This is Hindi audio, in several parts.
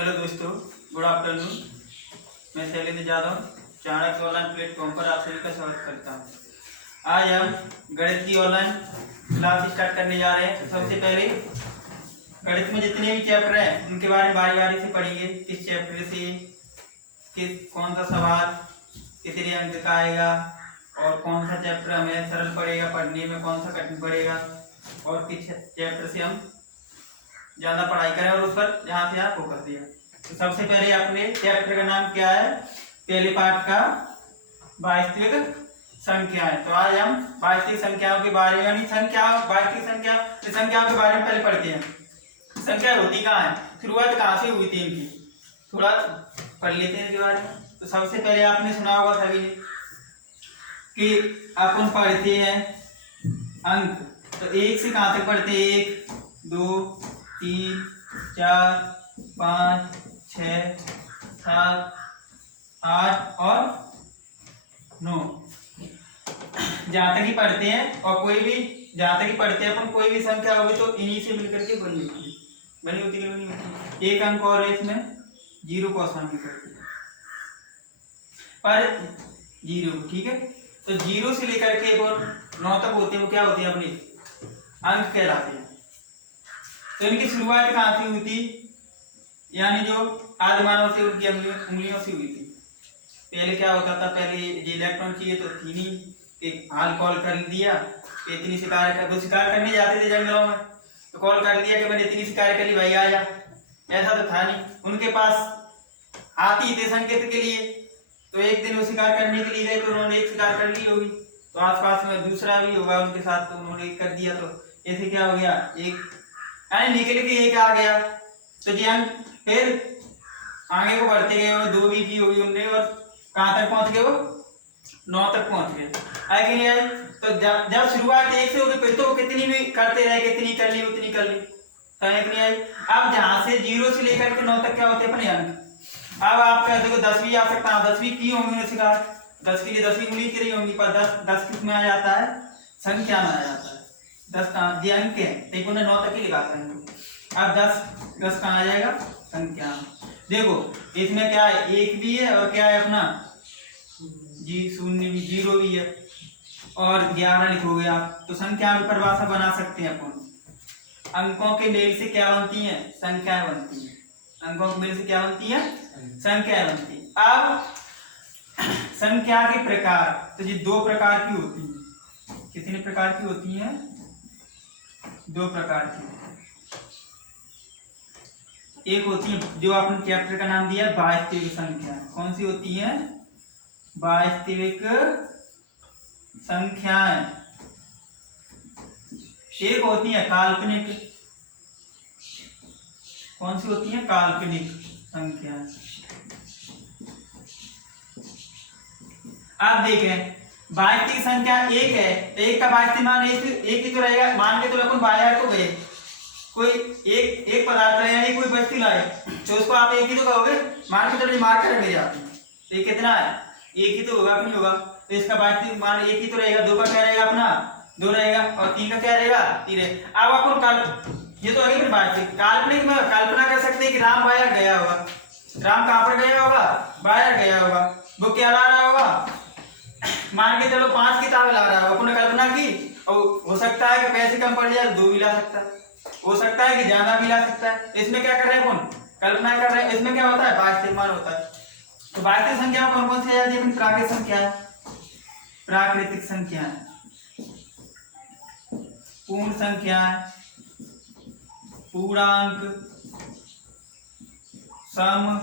हेलो दोस्तों, गुड आफ्टरनून। मैं शैलेंद्र यादव चाणक्य ऑनलाइन प्लेटफॉर्म पर आप सभी का स्वागत करता हूँ। आज हम गणित की ऑनलाइन क्लास स्टार्ट करने जा रहे हैं। सबसे पहले गणित में जितने भी चैप्टर हैं उनके बारे में बारी बारी से पढ़ेंगे। किस चैप्टर से कौन सा सवाल कितने अंक का आएगा और कौन सा चैप्टर हमें सरल पड़ेगा पढ़ने में, कौन सा कठिन पड़ेगा और किस चैप्टर से हम ज्यादा पढ़ाई करें और उस पर जहाँ से आप फोकस दिया। तो सबसे पहले अपने चैप्टर का नाम क्या है? पहले पार्ट का वास्तविक संख्याएं। तो आज हम वास्तविक संख्याओं के बारे में, यानी वास्तविक संख्याओं के बारे में पहले पढ़ते हैं। संख्या होती कहाँ है, शुरुआत कहाँ से हुई थी इनकी, थोड़ा पढ़ लेते हैं इनके बारे में। तो सबसे पहले आपने सुना होगा सभी ने कि अपन पढ़ते हैं अंक। तो एक से कहाँ तक पढ़ते हैं? 1 2 3 4 5 6 7 8 और 9, जहाँ तक ही पढ़ते हैं। और कोई भी जहाँ तक ही पढ़ते हैं अपन, कोई भी संख्या होगी तो इन्हीं से मिलकर के बनी होती है, बनी होती है। एक अंक और इसमें 0 को शामिल करते हैं पर 0, ठीक है। तो 0 से लेकर के 9 तक होते हैं, वो क्या होते हैं? अपने अंक कहलाते हैं। तो इनकी शुरुआत कहाँ से हुई थी? यानी जो आदिमानव से उनकी उंगलियों से हुई थी। पहले क्या होता था? पहले ये इलेक्ट्रॉन चाहिए तो थी नहीं, एक हाल कॉल कर दिया, इतनी शिकार करने जाते थे जंगलों में, तो कॉल कर दिया कि मैंने इतनी शिकार कर ली, भाई आ जा। ऐसा तो था नहीं, उनके पास हाथी थे संकेत के लिए। तो एक दिन वो शिकार करने के लिए गए तो उन्होंने एक शिकार कर ली होगी, तो आसपास में दूसरा भी होगा उनके साथ, तो उन्होंने एक कर दिया। तो ऐसे क्या हो गया? एक निकल के एक आ गया। तो जी हम फिर आगे को बढ़ते गए, 2 भी की होगी उनने, और कहाँ तक पहुंच गए? वो 9 तक पहुंच गए। आए कि नहीं आए? तो जब शुरुआत 1 से होगी फिर तो कितनी भी करते रहे, कितनी कर ली उतनी कर ली, है कि नहीं आई? अब जहां से 0 से लेकर के 9 तक क्या होते हैं? अपने अंक। अब आप कह देखो 10 भी आ सकता है, 10 भी की होंगी शिकार, 10 के लिए 10 उंगली की रही होंगी, पर 10 किस में आ जाता है? संख्या में आ जाता है। 10 कहाँ? ये अंक है, देखो उन्हें 9 तक ही लगाते हैं। अब 10 कहाँ आ जाएगा? संख्या में। देखो इसमें क्या है? 1 भी है और क्या है अपना जी 0 भी, 0 भी है और 11 लिखोगे आप, तो संख्या में परिभाषा बना सकते हैं अपन। अंकों के मेल से क्या बनती है? संख्याएं बनती है। अंकों के मेल से क्या बनती है? संख्याएं बनती है। अब संख्या के प्रकार, तो ये 2 प्रकार की होती है। कितने प्रकार की होती हैं? 2 प्रकार की। एक होती है जो आपने चैप्टर का नाम दिया वास्तविक संख्या। कौन सी होती है? वास्तविक संख्याएं। एक होती है काल्पनिक। कौन सी होती है? काल्पनिक संख्याएं। आप देखें वास्तविक संख्या 1 है, तो 1 का वास्तविक मान एक ही तो रहेगा। मान के तो अपन बाजार को गए, कोई एक पदार्थ है यानी कोई वस्तु लाए, तो उसको आप एक ही तो कहोगे। मान के चलो मार्कर मेरे हाथ में, तो ये कितना है? एक ही तो होगा कि नहीं होगा? तो इसका वास्तविक मान एक ही तो रहेगा। 2 का क्या रहेगा? अपना 2 रहेगा, और 3 का क्या रहेगा? 3 रहेगा। अब अपन ये तो आगे फिर वास्तविक। काल्पनिक में कल्पना कर सकते हैं कि राम बाजार गया होगा। राम कहाँ पर गया होगा? बाजार गया होगा। वो क्या ला रहा होगा? मान के चलो 5 किताबें ला रहा होगा, अपन ने कल्पना की। और हो सकता है कि पैसे कम पड़ जाए, 2 भी ला सकता है, हो सकता है कि ज्यादा भी ला सकता है। इसमें क्या कर रहे हैं अपन? कल्पना कर रहे हैं। इसमें क्या होता है? वास्तविक मान होता है। तो वास्तविक संख्या कौन कौन सी आ जाती है? अपनी प्राकृतिक संख्या है, प्राकृतिक संख्या है, पूर्ण संख्या है, पूर्णांक, सम,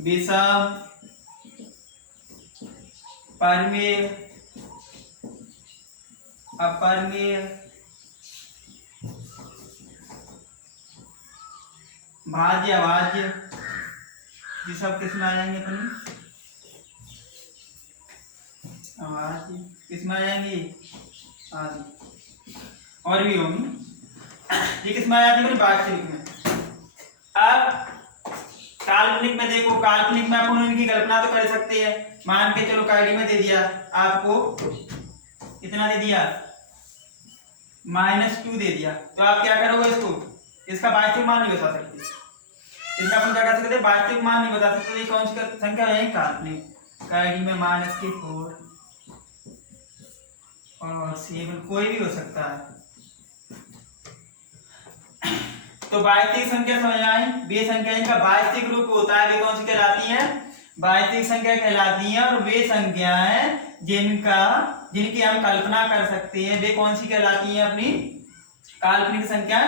विषम, परिमेय, अपरिमेय, भाज्य, अभाज्य, ये सब किस में आ जाएंगे? अपनी अभाज्य किस में आ जाएंगे? आदि और भी होंगी, ये किस में आ जाती है? अपनी वास्तविक में। अब काल्पनिक में देखो, काल्पनिक में अपन इनकी कल्पना तो कर सकते हैं। मान के चलो कायडी में दे दिया आपको, कितना दे दिया? -2 दे दिया, तो आप क्या करोगे? इसको, इसका वास्तविक मान नहीं बता सकते। इसमें अपन क्या कर सकते हैं, वास्तविक मान नहीं बता सकते, ये कौन सी संख्या है, काल्पनिक। आईडी में -4 और 7 कोई भी हो सकता है। तो वास्तविक संख्या समझ आए, वे संख्या इनका वास्तविक रूप होता है, वे कौन सी कहलाती है, वास्तविक संख्या कहलाती है। और वे संख्याएं जिनकी हम कल्पना कर सकते हैं, वे कौन सी कहलाती हैं, अपनी काल्पनिक संख्या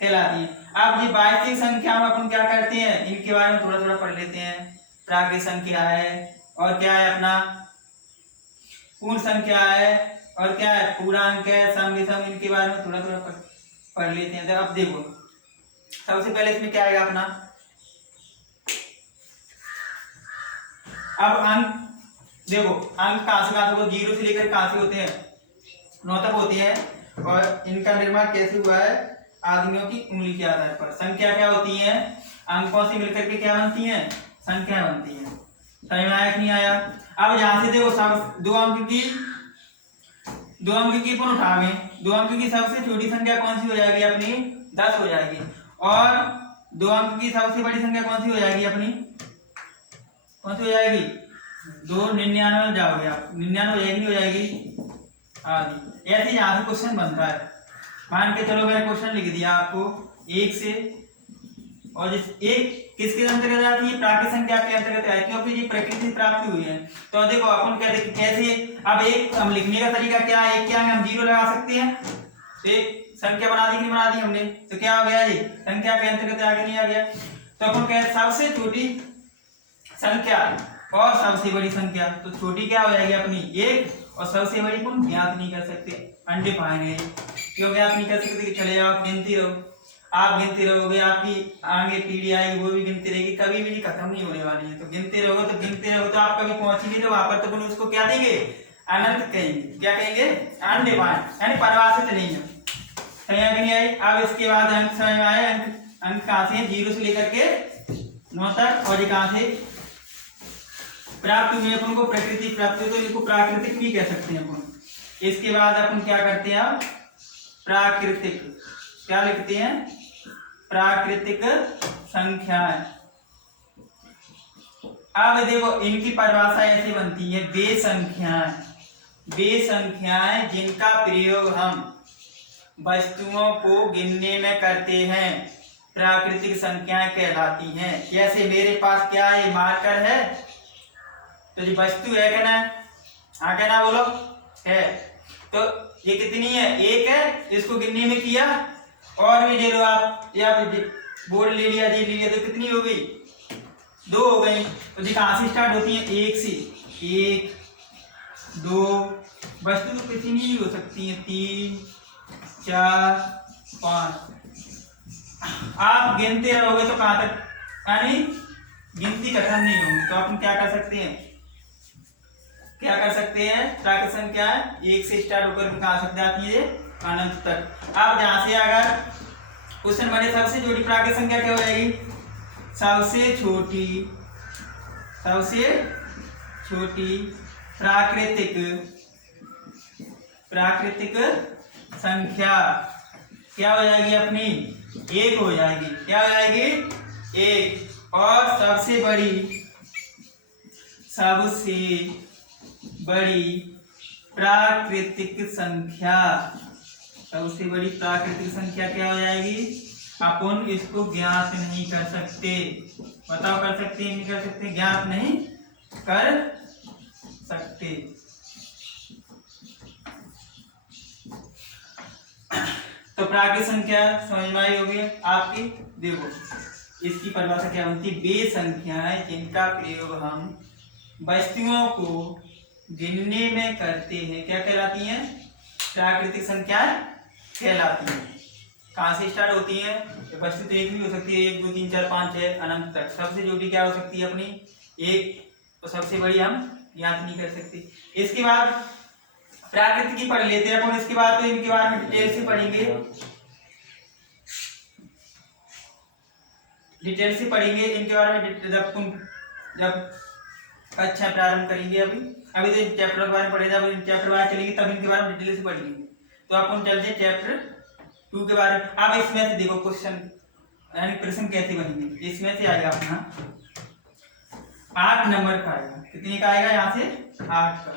कहलाती है। अब ये वास्तविक संख्या में अपन क्या करते हैं, इनके बारे में थोड़ा थोड़ा पढ़ लेते हैं। प्राकृत संख्या है, और क्या है अपना पूर्ण संख्या है, और क्या है पूर्णांक है, सम विषम, इनके बारे में थोड़ा थोड़ा पढ़ लेते हैं। तो अब देखो सबसे पहले इसमें क्या आएगा अपना, अब अंक देखो, अंक कहां से होगा, 0 से लेकर कहां से होते हैं, 9 तक होते हैं। और इनका निर्माण कैसे हुआ है, आदमियों की उंगली के आधार पर। संख्या क्या होती है, अंकों से मिलकर के क्या बनती है, संख्या बनती है। समझ में आया कि नहीं आया। अब यहां से देखो सब दो अंक की अपन उठावे, 2 अंक की सबसे छोटी संख्या कौन सी हो जाएगी अपनी, 10 हो जाएगी। और 2 अंक की सबसे बड़ी संख्या कौन सी हो जाएगी अपनी, कौन सी हो जाएगी, 299 जाओगे आप, 99 हो जाएगी, नहीं हो जाएगी आदि। ऐसे यहाँ से क्वेश्चन बनता है। मान के चलो मैंने क्वेश्चन लिख दिया आपको 1 से, और जिस एक किसके अंतर्गत आती है, प्राकृतिक संख्या के अंतर्गत आती है, क्योंकि ये प्रकृति से प्राप्त हुई है। तो देखो अपन क्या देखते कैसे, अब एक हम लिखने का तरीका क्या है, एक क्या है, हम 0 लगा सकते हैं, तो एक संख्या बना दी कि नहीं बना दी हमने, तो क्या हो गया, ये संख्या के अंतर्गत आगे नहीं आ गया। तो अपन कह सबसे छोटी संख्या और सबसे बड़ी संख्या, तो छोटी क्या हो जाएगी अपनी 1, और सबसे बड़ी कौन ज्ञात नहीं कर सकते, अनडिफाइंड, क्यों ज्ञात नहीं कर सकते, कि चले आप गिनती रहो, आप गिनते रहोगे, आपकी आगे पीढ़ी आएगी वो भी गिनती रहेगी, कभी भी खत्म नहीं होने वाली है। तो गिनते रहोगे तो आप कभी पहुंचेंगे, तो वहां पर तो अपन उसको क्या देंगे, अनंत कहेंगे, क्या कहेंगे, अनडिफाइंड, यानी परिभाषित नहीं है। सही है कि नहीं आई। अब इसके बाद अंक समझ में आए, अंक कहां से, 0 से लेकर के 9 तक, और ये कहां से प्राप्त हुए, अपन को प्रकृति प्राप्त हुई, तो इनको प्राकृतिक भी कह सकते हैं अपन। इसके बाद अपन क्या करते हैं, प्राकृतिक, क्या लिखते हैं, प्राकृतिक संख्याएं। अब देखो इनकी परिभाषा ऐसे बनती है, वे संख्याएं जिनका प्रयोग हम वस्तुओं को गिनने में करते हैं, प्राकृतिक संख्याएं कहलाती हैं। जैसे मेरे पास क्या है, मार्कर है, तो ये वस्तु है क्या ना, हाँ क्या ना बोलो, है। तो ये कितनी है, 1 है, इसको गिनने में किया, और भी ले लो आप, या बोर्ड ले लिया, जी ले लिया, तो कितनी हो गई, 2 हो गई। तो जी कहां से स्टार्ट होती है, 1 से, 1 2, वस्तु तो कितनी ही हो सकती है, 3 4 5। आप गिनते रहोगे तो कहां तक, यानी गिनती खत्म नहीं होगी। तो अपन क्या कर सकते हैं, प्राकृतिक संख्या 1 से स्टार्ट होकर कहां तक जाती है, अनंत तक। अब जहां से अगर क्वेश्चन बने, सबसे छोटी प्राकृतिक संख्या क्या हो जाएगी, सबसे छोटी प्राकृतिक संख्या क्या हो जाएगी अपनी, 1 हो जाएगी, क्या हो जाएगी, 1। और सबसे बड़ी प्राकृतिक संख्या क्या हो जाएगी, अपन इसको ज्ञात नहीं कर सकते। बताओ कर सकते हैं, नहीं कर सकते, ज्ञात नहीं कर सकते। तो प्राकृतिक संख्या समझ में आई होगी आपकी। देखो इसकी परिभाषा क्या बनती है, वे संख्याएं जिनका प्रयोग हम वस्तुओं को गिनने में करते हैं, क्या कहलाती हैं, प्राकृतिक संख्याएं कहलाती हैं। कहां से स्टार्ट होती हैं, वस्तु तो एक भी हो सकती है, 1 2 3 4 5 6 अनंत तक। सबसे छोटी क्या हो सकती है अपनी 1, तो सबसे बड़ी हम ज्ञात नहीं कर सकते। इसके बाद प्राकृतिक की पढ़ लेते हैं अपन, इसके बाद तो इनके बारे में डिटेल से पढ़ेंगे, इनके बारे में जब अच्छा प्रारंभ करेंगे। अभी तो चैप्टर के बारे में पढ़े, जब चैप्टर बारे चलेंगे तब इनके बारे में डिटेल से पढ़ेंगे। तो अपन चलते चैप्टर 2 के बारे में। अब इसमें से देखो क्वेश्चन यानी प्रश्न कैसे बनेंगे, इसमें से आएगा अपना 8 नंबर का आएगा। कितने का आएगा यहाँ से 8 का।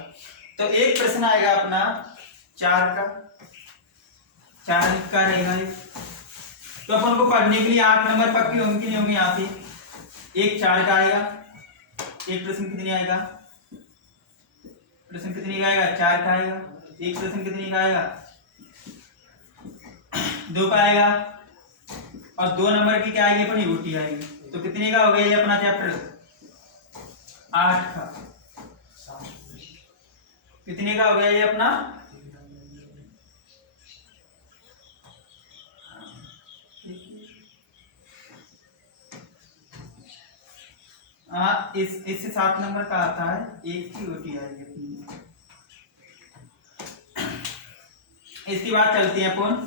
तो एक प्रश्न आएगा अपना 4 का, 4 का रहेगा। तो अपन को पढ़ने के लिए 8 नंबर पक्की होंगी कि नहीं होंगी। यहाँ से एक 4 का आएगा, एक प्रश्न कितनी आएगा, प्रश्न कितनी का आएगा 4 का आएगा। एक प्रश्न कितनी का आएगा 2 का आएगा, और 2 नंबर की क्या आएगी अपनी रोटी आएगी। तो कितने का हो गया ये अपना चैप्टर 8 का। कितने का हो गया ये अपना इससे 7 नंबर का आता है, एक की रोटी आएगी अपनी। इसके बाद चलते हैं अपन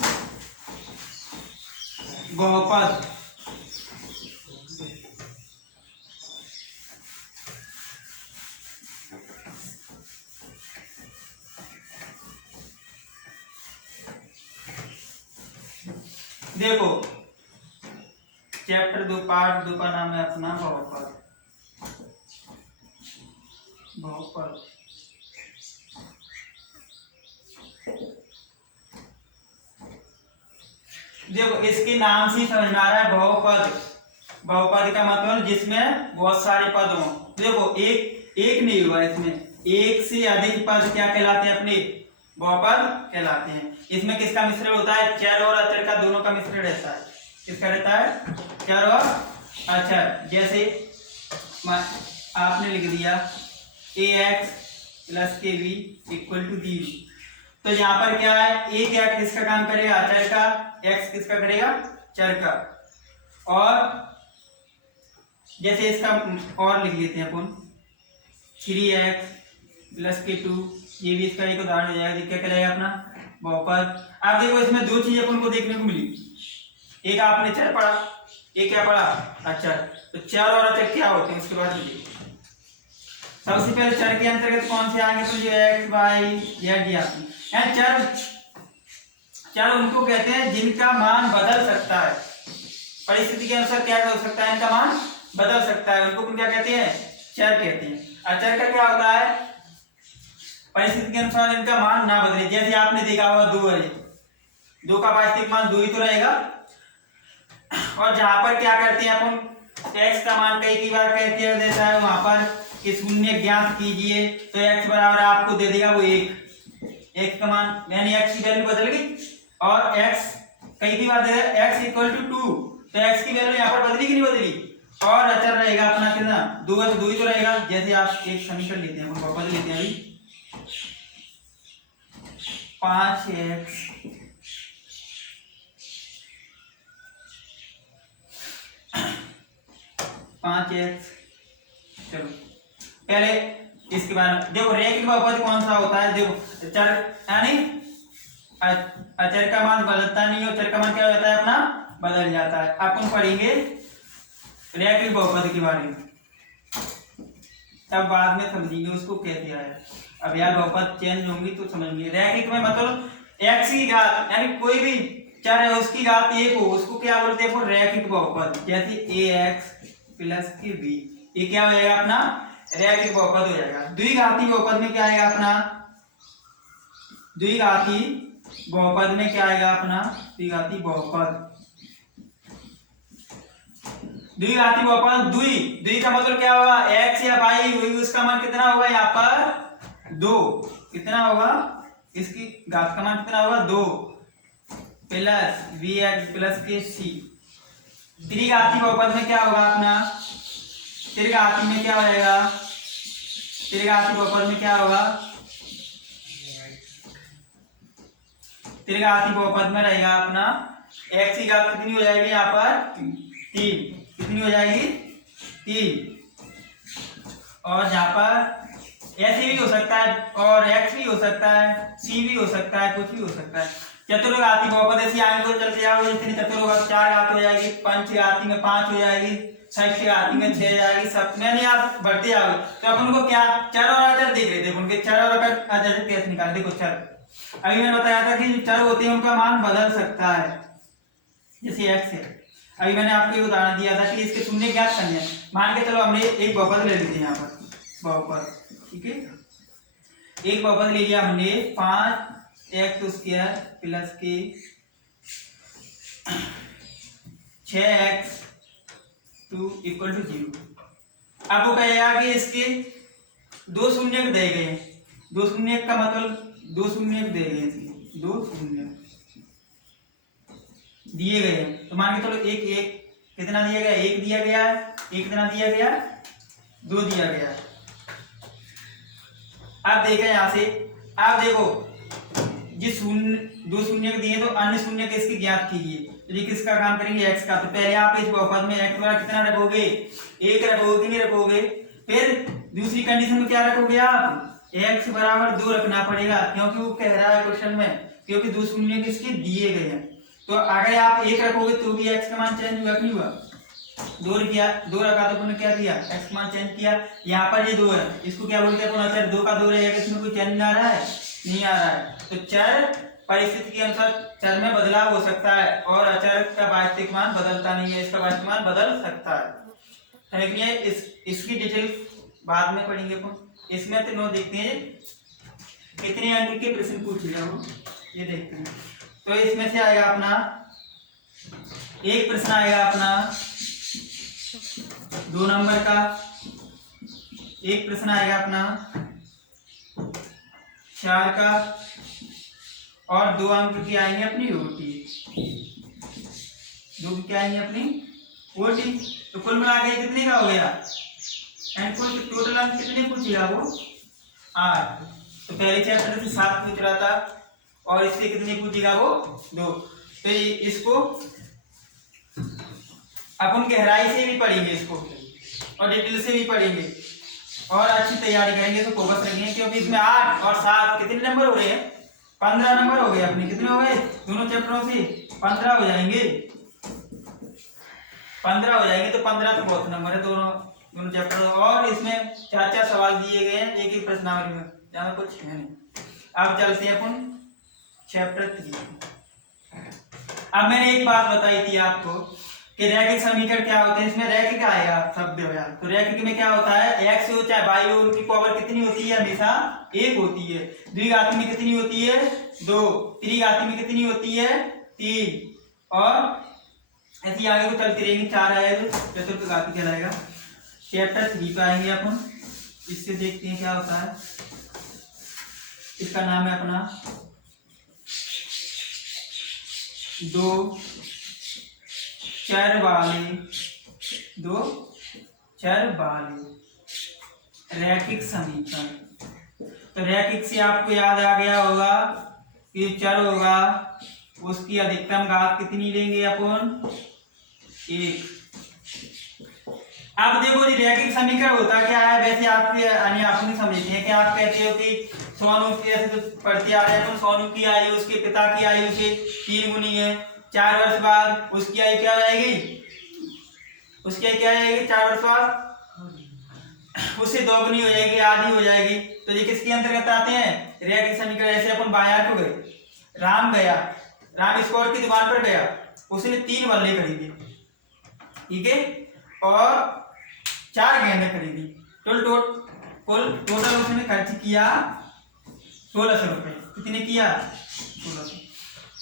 बहुपद। देखो चैप्टर 2 पार्ट 2 का नाम है अपना बहुपद। बहुपद देखो इसके नाम से समझ में आ रहा है बहुपद। बहुपद का मतलब जिसमें बहुत सारे पद हों। देखो एक नहीं हुआ, इसमें एक से अधिक पद क्या कहलाते हैं अपने बहुपद कहलाते हैं। इसमें किसका मिश्रण होता है, चर और अचर का, दोनों का मिश्रण रहता है। किसका रहता है, चर और अचर। जैसे आपने लिख दिया ax + kb = 0। तो यहाँ पर क्या है, a क्या किसका काम करेगा, अचर का, x किसका करेगा, चर का। और जैसे इसका और लिख लेते हैं अपन 3x + k2, ये भी इसका एक उदाहरण हो जाएगा। क्या कहलाएगा अपना बहुपद। अब देखो इसमें 2 चीजें अपन को देखने को मिली। एक आपने चर पढ़ा, एक क्या पढ़ा, अचर। तो चर और अचर क्या होते हैं उसके बाद देखिए। सबसे पहले चर के अंतर्गत कौन से आएंगे, तो ये x y z आती है। चर उनको कहते हैं जिनका मान बदल सकता है, परिस्थिति के अनुसार क्या हो सकता है, इनका मान बदल सकता है, उनको क्या कहते हैं, चर कहते हैं। अचर का क्या होता है, परिस्थिति के अनुसार इनका मान ना बदले। जैसे आपने देखा होगा 2 है, 2 का वास्तविक मान 2 ही तो रहेगा। और जहां पर क्या करते हैं अपन, x का मान कई बार कहते देता है, वहां पर कि शून्य ज्ञात कीजिए, तो x बराबर आपको दे देगा वो 1। x का मान यानी x की वैल्यू बदल गई, और x कई बार दे देगा x = 2, तो x की वैल्यू यहाँ पर बदली कि नहीं बदली। और अचर रहेगा अपना कितना, 2 है तो 2 ही तो रहेगा। जैसे आप एक समीकरण लेते हैं, अपन वापस लेते हैं अभी 5x चलो पहले इसके बाद देखो रैखिक बहुपद कौन सा होता है। देखो चर यानी अचर का मान बदलता नहीं है, चर का मान क्या हो जाता है अपना बदल जाता है। अपन पढ़ेंगे रैखिक बहुपद के बारे में, तब बाद में समझेंगे उसको कैसे आया। अब यार बहुपद चेंज होंगी तो समझेंगे। रैखिक में मतलब x की घात यानी कोई भी चर है उसकी घात 1 हो, उसको क्या बोलते हैं, रैखिक बहुपद। जैसे ax + kb, ये क्या हो जाएगा अपना रैखिक बहुपद हो जाएगा। द्विघाती बहुपद में क्या आएगा अपना, द्विघाती बहुपद में क्या आएगा अपना, द्विघाती बहुपद। द्विघाती बहुपद द्वि का मतलब क्या होगा, x या y हुई, उसका मान कितना होगा यहाँ पर 2। कितना होगा, इसकी घात का मान कितना होगा 2 + vx + kc। त्रिघाती बहुपद में क्या होगा अपना, त्रिघाती में क्या हो जाएगा, त्रिघाती बहुपद में क्या होगा, त्रिघाती बहुपद में रहेगा अपना x की घात कितनी हो जाएगी यहाँ पर 3। कितनी हो जाएगी 3। और जहाँ पर ऐसे भी हो सकता है, और x भी हो सकता है, c भी हो सकता है, कुछ भी हो सकता है। चतुर्घाती बहुपद ऐसी आएंगे तो चलते जाओगे, इतनी चतुर्घात 4 घात हो जाएगी, पंचघाती में 5 हो जाएगी, षष्ठघाती में 6 जाएगी, सप्तमी में आप बढ़ते जाओगे। तो अपन को क्या चर और अचर देख रहे थे, उनके चर और अचर कैसे निकाल। देखो चर अभी मैंने बताया था कि चर होते हैं उनका मान बदल सकता है, जैसे x है। अभी मैंने आपको एक उदाहरण दिया था कि इसके शून्य ज्ञात करने हैं। मान के चलो हमने एक बहुपद ले लीजिए यहाँ पर बहुपद, ठीक है, एक बहुपद ले लिया हमने 5x² प्लस के 6x2 इक्वल टू 0। अब वो कहेगा कि इसके दो शून्य दिए गए हैं, दो शून्य का मतलब दो शून्य दिए गए हैं, दो शून्य दिए गए हैं। तो मान के चलो एक एक कितना दिया गया, एक दिया गया है, एक कितना दिया गया, दो दिया गया है। अब देखें यहां से, आप देखो जिस शून्य दो शून्य दिए तो अन्य शून्य किसके ज्ञात कीजिए। तो ये किसका काम करेंगे, एक्स का। तो पहले आप इस बहुपद में एक्स वाला कितना रखोगे, एक रखोगे कि नहीं रखोगे। फिर दूसरी कंडीशन में क्या रखोगे आप, एक्स बराबर 2 रखना पड़ेगा, क्योंकि वो कह रहा है क्वेश्चन में, क्योंकि दो शून्य किसके दिए गए हैं। तो अगर आप एक रखोगे तो भी एक्स का मान चेंज हुआ कि नहीं हुआ, दो रखा तो आपने क्या किया, एक्स का मान चेंज किया। यहाँ पर ये 2 है, इसको क्या बोलते हैं, अचर 2 का 2 रहेगा, इसमें कोई चेंज आ रहा है, नहीं आ रहा है। तो चर परिस्थिति के अनुसार चर में बदलाव हो सकता है और अचर का वास्तविक मान बदलता नहीं है, इसका वास्तविक मान बदल सकता है। इसकी डिटेल बाद में पढ़ेंगे अपन। इसमें तो देखते हैं कितने अंक के प्रश्न पूछ लिया हो, ये देखते हैं। तो इसमें से आएगा अपना एक प्रश्न आएगा अपना 2 नंबर का, एक प्रश्न आएगा अपना 4 का, और 2 अंक की आएंगे अपनी ओटी, 2 की क्या आएंगे अपनी ओटी। तो कुल मिला के कितने का हो गया, एंड कुल टोटल अंक कितने पूछेगा वो 8। तो पहले चैप्टर से 7 पूछ रहा था और इससे कितने पूछेगा वो 2। तो इसको अपन गहराई से भी पढ़ेंगे इसको और डिटेल से भी पढ़ेंगे और अच्छी तैयारी करेंगे, तो फोकस रखेंगे, क्योंकि इसमें 8 और 7 कितने नंबर हो रहे हैं, 15 नंबर हो गए अपने। कितने हो गए, दोनों चैप्टरों से 15 हो जाएंगे, 15 हो जाएंगे। तो 15 तो बहुत नंबर है दोनों चैप्टर। और इसमें 4-4 सवाल दिए गए हैं एक एक प्रश्नावली में, ज्यादा कुछ है नहीं। अब चलते हैं अपन चैप्टर 3। अब मैंने एक बात बताई थी आपको कि रैखिक समीकरण क्या होते हैं। इसमें रैखिक आएगा शब्द होगा, तो रैखिक में क्या होता है, एक्स हो चाहे वाई हो, उनकी पावर कितनी होती है, हमेशा 1 होती है। द्विघाती में कितनी होती है, 2। त्रिघाती में कितनी होती है, 3। और ऐसी आगे को चलती रहेंगी, 4 आए तो चतुर्थघाती कहलाएगा। चैप्टर 3 पे आएंगे अपन, इससे देखते हैं क्या होता है। इसका नाम है अपना 2 चर वाले रैखिक समीकरण। तो रैखिक से आपको याद आ गया होगा कि चर होगा, उसकी अधिकतम घात कितनी लेंगे अपन, 1। अब देखो जी रैखिक समीकरण होता क्या है, वैसे आपके आपने समझते हैं कि आप कहते हो कि सोनू की, ऐसे तो पढ़ते आ रहे हैं, सोनू की आयु उसके पिता की आयु से 3 गुनी है। 4 वर्ष बाद उसकी आयु क्या हो जाएगी, उसकी आयु क्या हो जाएगी, 4 वर्ष बाद उससे 2 गुनी हो जाएगी, आधी हो जाएगी। तो ये किसके अंतर्गत आते हैं, रैखिक समीकरण। ऐसे अपन बाजार को गए, राम गया, राम स्टोर की दुकान पर गया, उसने 3 बल्ले खरीदे, ठीक है, और 4 गेंदें खरीदी। टोटल उसने खर्च किया 1600 रुपए। कितने किया, 1600।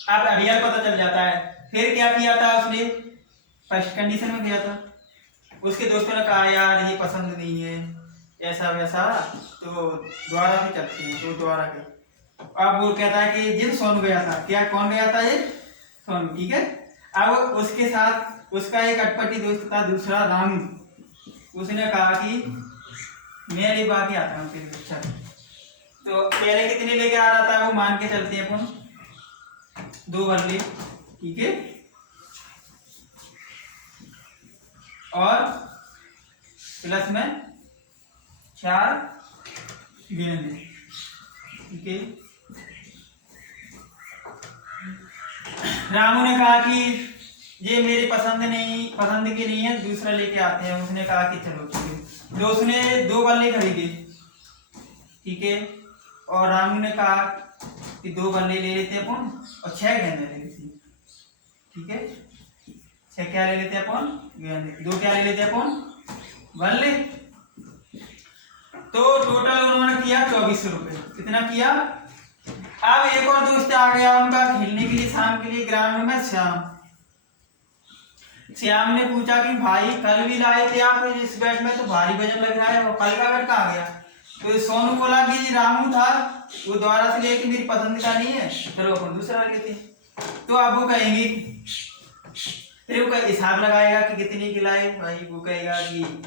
अब रियल पता चल जाता है। फिर क्या किया था उसने, फर्स्ट कंडीशन में गया था, उसके दोस्तों ने कहा यार ये पसंद नहीं है, ऐसा वैसा, तो द्वारा से चलते हैं, तो द्वारा के। अब वो कहता है कि जिन सोनू गया था, क्या कौन गया था, ये सोनू, ठीक है। अब उसके साथ उसका एक अटपटी दोस्त था दूसरा राम, उसने कहा कि मैं ले बाकी आता हूँ तेरे। अच्छा, तो पहले कितने लेके आ रहा था वो मान के चलते हैं अपन, 2 बल्ले, ठीक है, और प्लस में 4 गेंद, ठीक है। रामू ने कहा कि ये मेरी पसंद की नहीं है, दूसरा लेके आते हैं। उसने कहा कि चलो ठीक है, तो उसने 2 बल्ले खरीदे, ठीक है, और रामू ने कहा कि 2 बल्ले ले लेते हैं अपन और 6 गेंदें ले लेते हैं, ठीक है, 6 क्या ले लेते हैं अपन, 2 क्या ले लेते हैं अपन, 1 ले। तो टोटल उन्होंने किया 2400 रुपये। कितना किया? अब एक और दोस्त आ गया उनका खेलने के लिए शाम के लिए ग्राउंड में, श्याम ने पूछा कि भाई कल भी लाए थे आप इस बैट में तो भारी वजन लग रहा है, वो कल का बैट कहाँ गया? तो सोनू बोला कि रामू था, वो दोबारा से लेके मेरी पसंद का नहीं है, चलो अपन दूसरा लेते हैं। तो अब वो कहेंगे, फिर वो हिसाब लगाएगा कि कितनी खिलाए भाई, वो कहेगा कि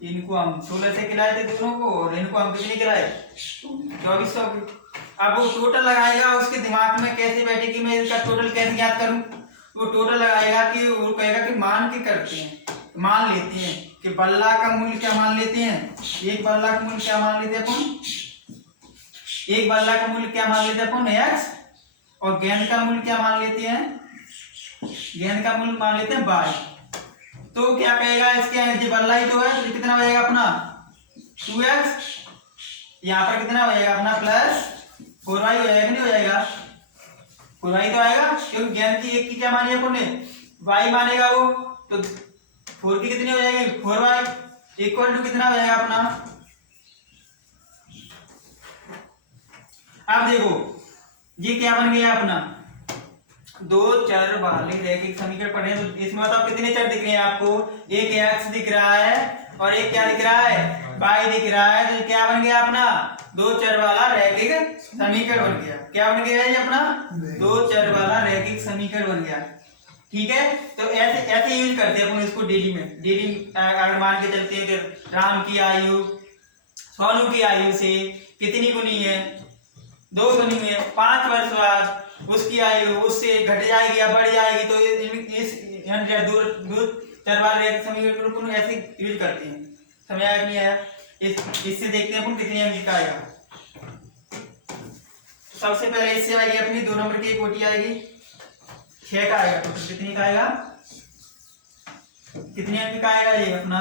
इनको हम 16 से खिलाए थे दोनों को, और इनको हम कितनी खिलाए 2400। अब वो टोटल लगाएगा, उसके दिमाग में कैसे बैठे कि मैं इसका टोटल कैसे याद करूं? वो टोटल लगाएगा कि वो कहेगा कि मान के करते हैं, मान लेते हैं कि बल्ला का मूल्य क्या मान लेते हैं, एक बल्ला का मूल्य क्या मान लेते हैं अपन, एक बल्ला का मूल्य क्या मान लेते हैं अपन x, और गेंद का मूल्य क्या मान लेते हैं, गेंद का मूल्य मान लेते हैं y। तो क्या कहेगा, इसके ये बल्ला ही तो है, तो कितना हो जाएगा अपना 2x, यहाँ पर कितना हो जाएगा अपना प्लस 4y हो जाएगा, नहीं हो जाएगा 4y तो आएगा, क्योंकि गेंद की एक की क्या मानी अपन ने, y मानेगा वो, तो 4 की कितनी हो जाएगी 4y इक्वल टू कितना हो जाएगा अपना। अब देखो ये क्या बन गया अपना, 2 चर वाले रैखिक समीकरण पढ़े हैं, तो इसमें बताओ कितने चर दिख रहे हैं आपको, एक x दिख रहा है और एक क्या दिख रहा है y दिख रहा है, तो क्या बन गया अपना 2 चर वाला रैखिक समीकरण बन गया। क्या बन गया ये अपना 2 चर वाला रैखिक समीकरण बन गया। ठीक है, तो ऐसे ऐसे यूज करते हैं अपन इसको डेली में। डेली अगर मान के चलते हैं कि राम की आयु सोनू की आयु से कितनी गुनी है, 2 गुनी है, 5 वर्ष बाद उसकी आयु उससे घट जाएगी या बढ़ जाएगी, तो इस दो चर वाले रैखिक समीकरण को ऐसे यूज करते हैं। समझ आया कि नहीं आया? इससे देखते हैं अपन कितनी अंक का आएगा। सबसे पहले इससे आएगी अपनी 2 नंबर की कोटी आएगी, 6 का आएगा, तो कितनी का आएगा, कितने अंक का आएगा ये अपना,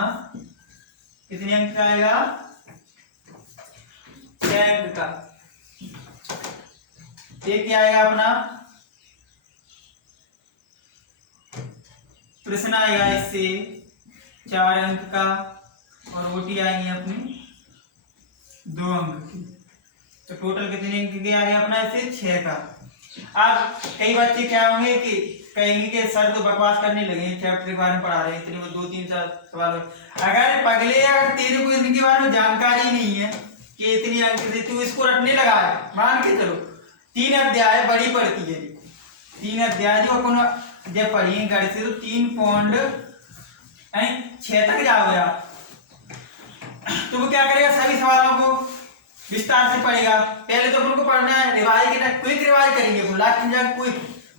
कितने अंक का आएगा 6 अंक का। एक क्या आएगा अपना प्रश्न आएगा इससे 4 अंक का, और ओटी आएंगी अपनी 2 अंक की, तो टोटल कितने अंक के आ गया अपना इससे 6 का। अब कई बच्चे क्या होंगे कि कहेंगे कि सर तो बकवास करने लगे, चैप्टर के बारे में पढ़ा रहे हैं, इतने में 2-3 सवाल। अगर पगले अगर तेरे को इनके बारे में जानकारी नहीं है कि इतनी अंक से तू इसको रटने लगा है, मान के चलो 3 अध्याय बड़ी पड़ती है, 3 अध्याय जो अपन जब पढ़िए गणित से, तो 3.6 तक जाओगे आप, तो वो क्या करेगा सभी सवालों को विस्तार से पढ़ेगा। पहले तो अपन को पढ़ना है, रिवाइज के क्विक रिवाइज करेंगे, लास्ट में जाकर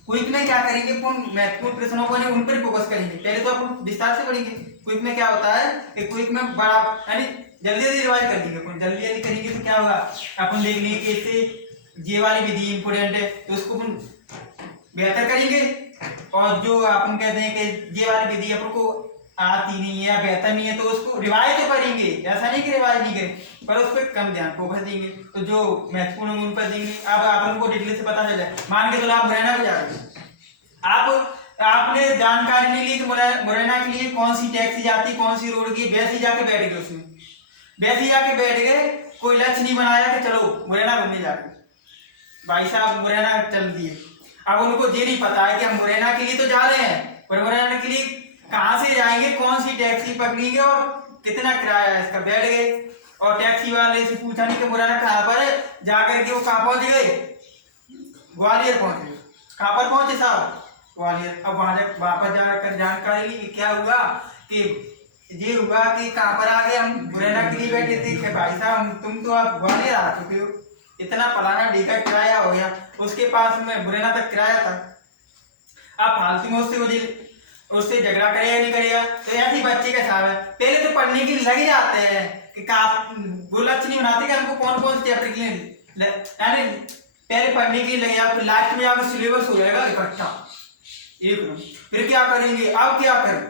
क्विक में क्या करेंगे अपन महत्वपूर्ण प्रश्नों को उन पर फोकस करेंगे। पहले तो अपन विस्तार से पढ़ेंगे। क्विक में क्या होता है कि क्विक में बड़ा यानी जल्दी जल्दी रिवाइज कर देंगे अपन, जल्दी जल्दी करेंगे तो क्या होगा, अपन देख लेंगे कि इससे ये वाली विधि इंपोर्टेंट है तो उसको अपन बेहतर करेंगे, और जो अपन कहते हैं कि ये वाली विधि अपन को आती नहीं है या बेहतर नहीं है तो उसको रिवाइज तो करेंगे, ऐसा नहीं कि रिवाइज नहीं करें, पर उस पर कम ध्यान फोकस देंगे, तो जो महत्वपूर्ण उन पर देंगे। अब अपन को डिटेल से पता चल जाए, मान के चलो आप मुरैना पे जा रहे हैं, आपने जानकारी नहीं ली कि मुरैना के लिए कौन सी टैक्सी जाती, कौन सी रोड की, वैसे ही जाके बैठ गए, उसमें वैसे ही जाके बैठ गए, कोई लक्ष्य नहीं बनाया कि चलो मुरैना घूमने जाके, भाई साहब मुरैना चल दिए। अब उनको ये नहीं पता है कि हम मुरैना के लिए तो जा रहे हैं, पर मुरैना के लिए कहाँ से जाएंगे, कौन सी टैक्सी पकड़ेंगे और कितना किराया है इसका, बैठ गए और टैक्सी वाले से पूछा नहीं कि मुरैना कहाँ पर है, जाकर के वो कहाँ पहुंच गए, ग्वालियर पहुंचे। कहाँ पर पहुंचे साहब, ग्वालियर। अब वहां वापस जाकर जानकारी ली कि क्या हुआ, कि ये हुआ कि कहाँ पर आ गए, हम मुरैना के लिए बैठे थे कि भाई साहब तुम तो आप ग्वालियर आ चुके हो, इतना फलाना डी का किराया हो गया, उसके पास में मुरैना तक किराया था। अब फालतू में उससे झगड़ा करेगा नहीं करेगा, तो ऐसे बच्चे का हिसाब है। पहले तो पढ़ने के लिए लग जाते हैं कि वो लक्ष्य नहीं बनाते कि हमको कौन कौन से चैप्टर के लिए, यानी पहले पढ़ने के लिए लग जाओ, फिर लास्ट में आपका सिलेबस हो जाएगा इकट्ठा एक में। फिर क्या करेंगे, अब क्या करें,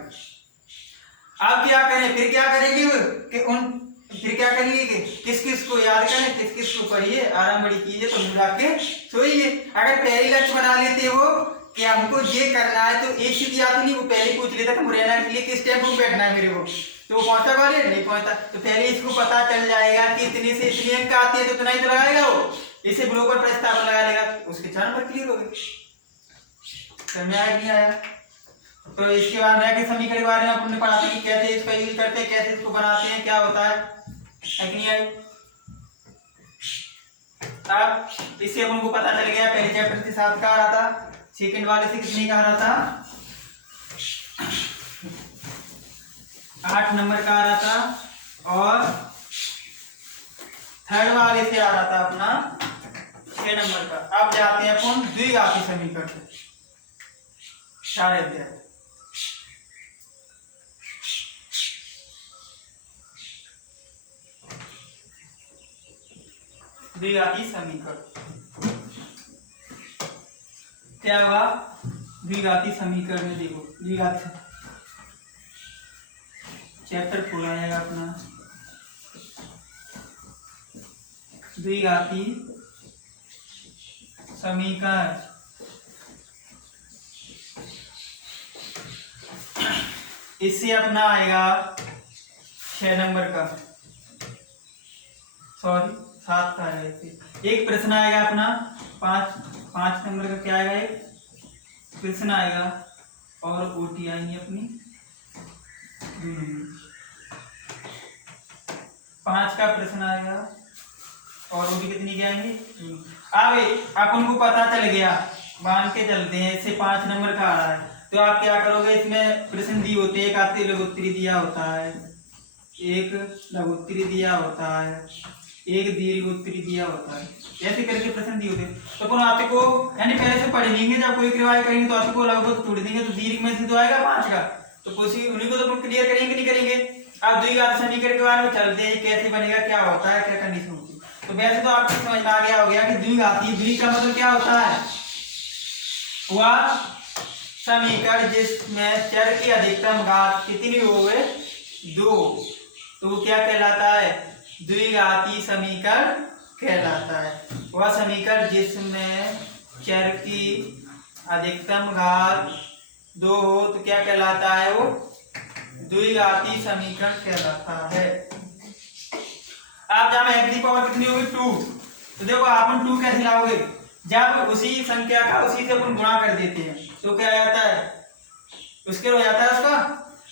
अब क्या करें, फिर क्या करेंगे कि फिर क्या करेंगे कि किस किस को याद करें, किस किस को पढ़िए, आराम बड़ी कीजिए तो मुझे के सोइए। अगर पहले लक्ष्य बना लेते वो कि हमको ये करना है, तो एक सीधी आती नहीं, वो पहले पूछ लेता कि मुरैना के लिए किस टेम्पो में बैठना है मेरे को, तो वो पहुंचा कॉलेज नहीं पहुंचा, तो पहले इसको पता चल जाएगा कि इतने से इतनी अंक आती है तो इतना ही तो लगाएगा वो, इसे ब्रोकर प्रस्ताव लगा लेगा, उसके 4 नंबर क्लियर हो गए। समझ में आया नहीं आया? तो इसके बाद रह के समीकरण के बारे में अपन ने पढ़ा था कि कैसे इसका यूज करते हैं, कैसे इसको बनाते हैं, क्या होता है कि नहीं आई? अब इससे अपन को पता चल गया, पहले चैप्टर से 7 का आ रहा था, सेकंड वाले से कितने का आ रहा था, 8 नंबर का आ रहा था, और थर्ड वाले से आ रहा था अपना 6 नंबर का। अब जाते हैं अपन द्विघाती समीकरण से, 4 अध्याय। द्विघाती समीकरण क्या होगा? द्विघाती समीकरण में देखो, द्विघाती चैप्टर खोला जाएगा अपना, द्विघाती समीकरण। इससे अपना आएगा 6 नंबर का, सॉरी 7 का आएगा। इससे एक प्रश्न आएगा अपना 5 नंबर का, क्या आएगा, एक प्रश्न आएगा, और ओटी आएंगी अपनी 5 का प्रश्न आएगा, और ओटी कितनी के आएंगे? अब अपन को पता चल गया, मान के चलते हैं इससे 5 नंबर का आ रहा है, तो आप क्या करोगे, इसमें प्रश्न दिए होते हैं, एक आते लघुत्तरी दिया होता है, एक लघुत्तरी दिया होता है, एक दीर्घोत्तरी दिया होता है, ऐसे करके प्रश्न दिए होते हैं। तो अपन आते को यानी पहले से पढ़ लेंगे, जब कोई क्रियाएं करेंगे तो आते को लघुत्तरी तोड़ देंगे, तो दीर्घ में से तो आएगा 5 का, तो कुछ उन्हीं को तो अपन क्लियर करेंगे नहीं करेंगे। अब द्विघात समीकरण के बारे में चलते हैं, कैसे बनेगा, क्या होता है, क्या कंडीशन होती है। तो वैसे तो आपको समझ में आ गया हो गया कि द्विघाती, द्वि का मतलब क्या होता है, वह समीकरण जिसमें चर की अधिकतम घात कितनी हो गए, 2, तो वो क्या कहलाता है, द्विघाती समीकरण कहलाता है। वह समीकरण जिसमें चर की अधिकतम घात 2 हो तो क्या कहलाता है, वो द्विघाती समीकरण कहलाता है। अब जब x की पावर कितनी होगी, 2, तो देखो अपन 2 कैसे लाओगे, जब उसी संख्या का उसी से अपन गुणा कर देते हैं तो क्या आ जाता है, उसके हो जाता है उसका।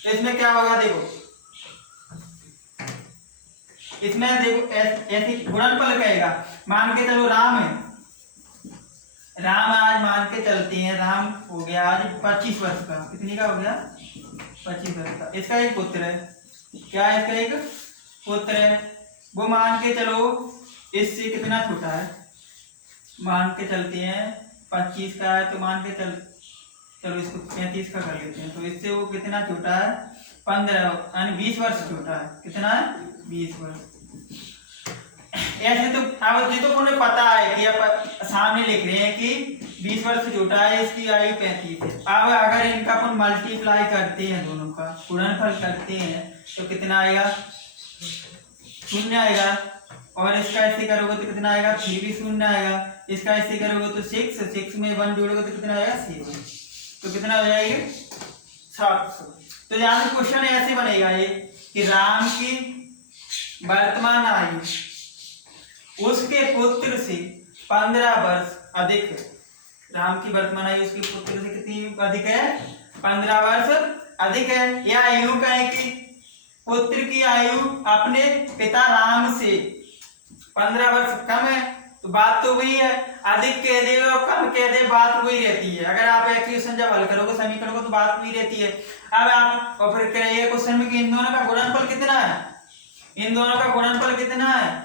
तो इसमें क्या होगा, देखो इसमें देखो ऐसी गुणनफल कहेगा, मान के चलो राम है, राम आज मान के चलते हैं, राम हो गया आज 25 वर्ष का, कितनी का हो गया, 25 वर्ष का। इसका एक पुत्र है, क्या है, इसका एक पुत्र है, वो मान के चलो इससे कितना छोटा है, मान के चलते हैं 25 का है, तो मान के चलो इसको 35 का कर लेते हैं, तो इससे वो कितना छोटा है, 15 यानी 20 वर्ष छोटा है, कितना है, 20 वर्ष। ऐसे तो अब ये तो उन्हें पता है कि आप सामने लिख रहे हैं कि 20 वर्ष छोटा है, इसकी आयु 35 है। अब अगर इनका अपन मल्टीप्लाई करते हैं, दोनों का गुणनफल करते हैं, तो कितना आएगा, 0 आएगा, और इसका ऐसे करोगे तो कितना आएगा, 3 भी 0 आएगा, इसका ऐसे करोगे तो 6 में 1 जोड़ोगे तो कितना आएगा, 7, तो कितना हो जाएगा, 700। तो यहाँ से क्वेश्चन ऐसे बनेगा ये कि राम की वर्तमान आयु उसके पुत्र से 15 वर्ष अधिक है, राम की वर्तमान आयु उसके पुत्र से कितनी अधिक है, 15 वर्ष अधिक है। या यूं कहें कि पुत्र की आयु अपने पिता राम से 15 वर्ष कम है, तो बात तो वही है, अधिक कह दे और कम कह दे बात वही रहती है। अगर आप इक्वेशन जब हल करोगे समीकरण को तो बात वही रहती है। अब आप और फिर कहिए क्वेश्चन में कि इन दोनों का गुणनफल कितना है, इन दोनों का गुणनफल कितना है,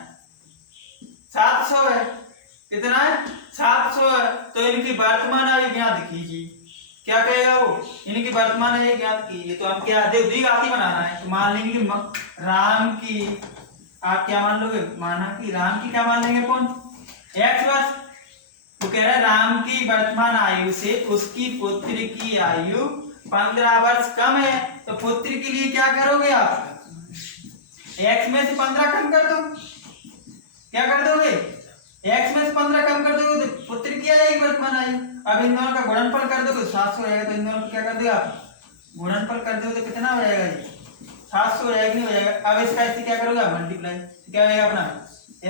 700 है, कितना है, 700 है। तो इनकी वर्तमान आयु ज्ञात कीजिए, क्या कहेगा वो, इनकी वर्तमान आयु ज्ञात कीजिए। तो हम क्या द्विघाती बनाना है, तो मान लेंगे कि राम की, आप क्या मान लोगे, माना कि राम की क्या मान लेंगे कौन, x वर्ष। तो कह रहे हैं राम की वर्तमान आयु से उसकी पुत्र की आयु 15 वर्ष कम है, तो पुत्र के लिए क्या करोगे आप, x में से 15 कम कर दो, क्या कर दोगे, x में से 15 कम कर दोगे तो उत्तर क्या आएगी, वर्तमान आई। अब इन दोनों का गुणनफल कर दोगे तो 700 हो जाएगा। तो इन दोनों को क्या कर देगा, गुणनफल कर दो तो कितना हो जाएगा, ये 700 हो जाएगा, नहीं हो जाएगा। अब इसका इससे क्या करोगे, मल्टीप्लाई, क्या हो जाएगा अपना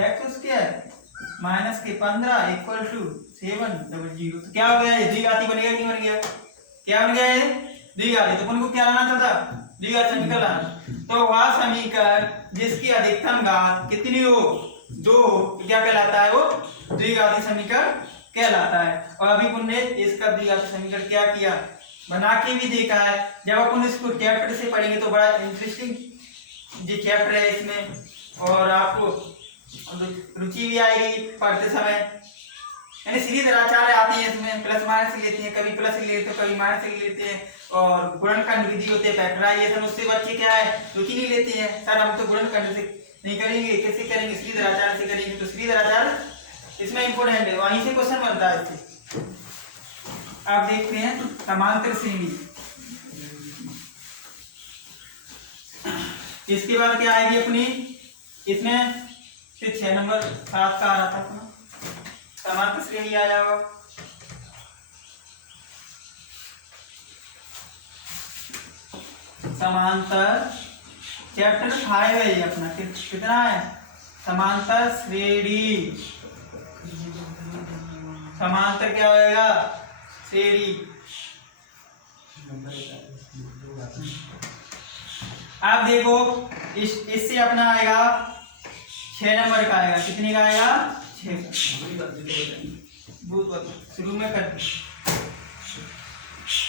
x स्क्वायर माइनस के 15 इक्वल टू 700। तो क्या हो गया, ये द्विघाती बन गया, नहीं बन गया, क्या बन गया ये द्विघाती। तो अपन को क्या लाना था, द्विघात समीकरण लाना। तो वह समीकरण जिसकी अधिकतम घात कितनी हो, 2 हो, क्या कहलाता है, वो द्विघाती समीकरण कहलाता है। और अभी अपन ने इसका द्विघाती समीकरण क्या किया, बना के भी देखा है। जब अपन इसको चैप्टर से पढ़ेंगे तो बड़ा इंटरेस्टिंग जो चैप्टर है इसमें, और आपको रुचि भी आएगी पढ़ते समय। यानी सीरीज आचार्य आती है इसमें, प्लस माइनस लेते हैं, कभी प्लस ले लेते हैं, कभी माइनस ले लेते हैं, और गुणनखंड विधि होते हैं, फैक्टराइजेशन, उससे बच्चे क्या है रुचि नहीं लेते हैं, सर हम तो गुणनखंड से नहीं करेंगे, कैसे करेंगे, श्रीधर आचार्य से करेंगे। तो श्रीधर आचार्य इसमें इंपोर्टेंट है, वहीं से क्वेश्चन बनता है इससे। आप देखते हैं समांतर श्रेणी, इसके बाद क्या आएगी अपनी, इसमें फिर 6 नंबर 7 का आ रहा था अपना समांतर श्रेणी आ जाएगा। समांतर चैप्टर 5 है ये अपना, कितना है, समांतर श्रेणी। समांतर क्या होएगा, श्रेणी। अब देखो इससे अपना आएगा 6 नंबर का आएगा, कितने का आएगा, 6। शुरू में कर,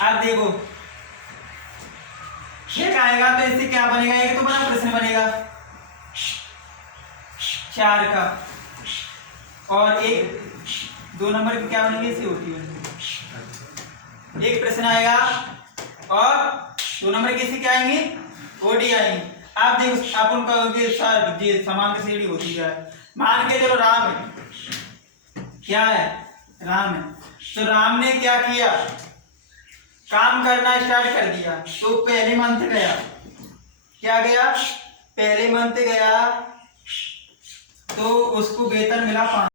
अब देखो 6 का आएगा तो इससे क्या बनेगा, एक तो बड़ा प्रश्न बनेगा 4 का, और एक 2 नंबर की क्या बनेगी, इसे होती है, एक प्रश्न आएगा, और 2 नंबर की क्या आएंगी, ओडी आएंगी। आप देखो अपन कहोगे सर जी समांतर श्रेणी होती है, मान के चलो राम है, क्या है, राम है, तो राम ने क्या किया, काम करना स्टार्ट कर दिया। तो पहले मंथ गया, क्या गया, पहले मंथ गया, तो उसको वेतन मिला 5।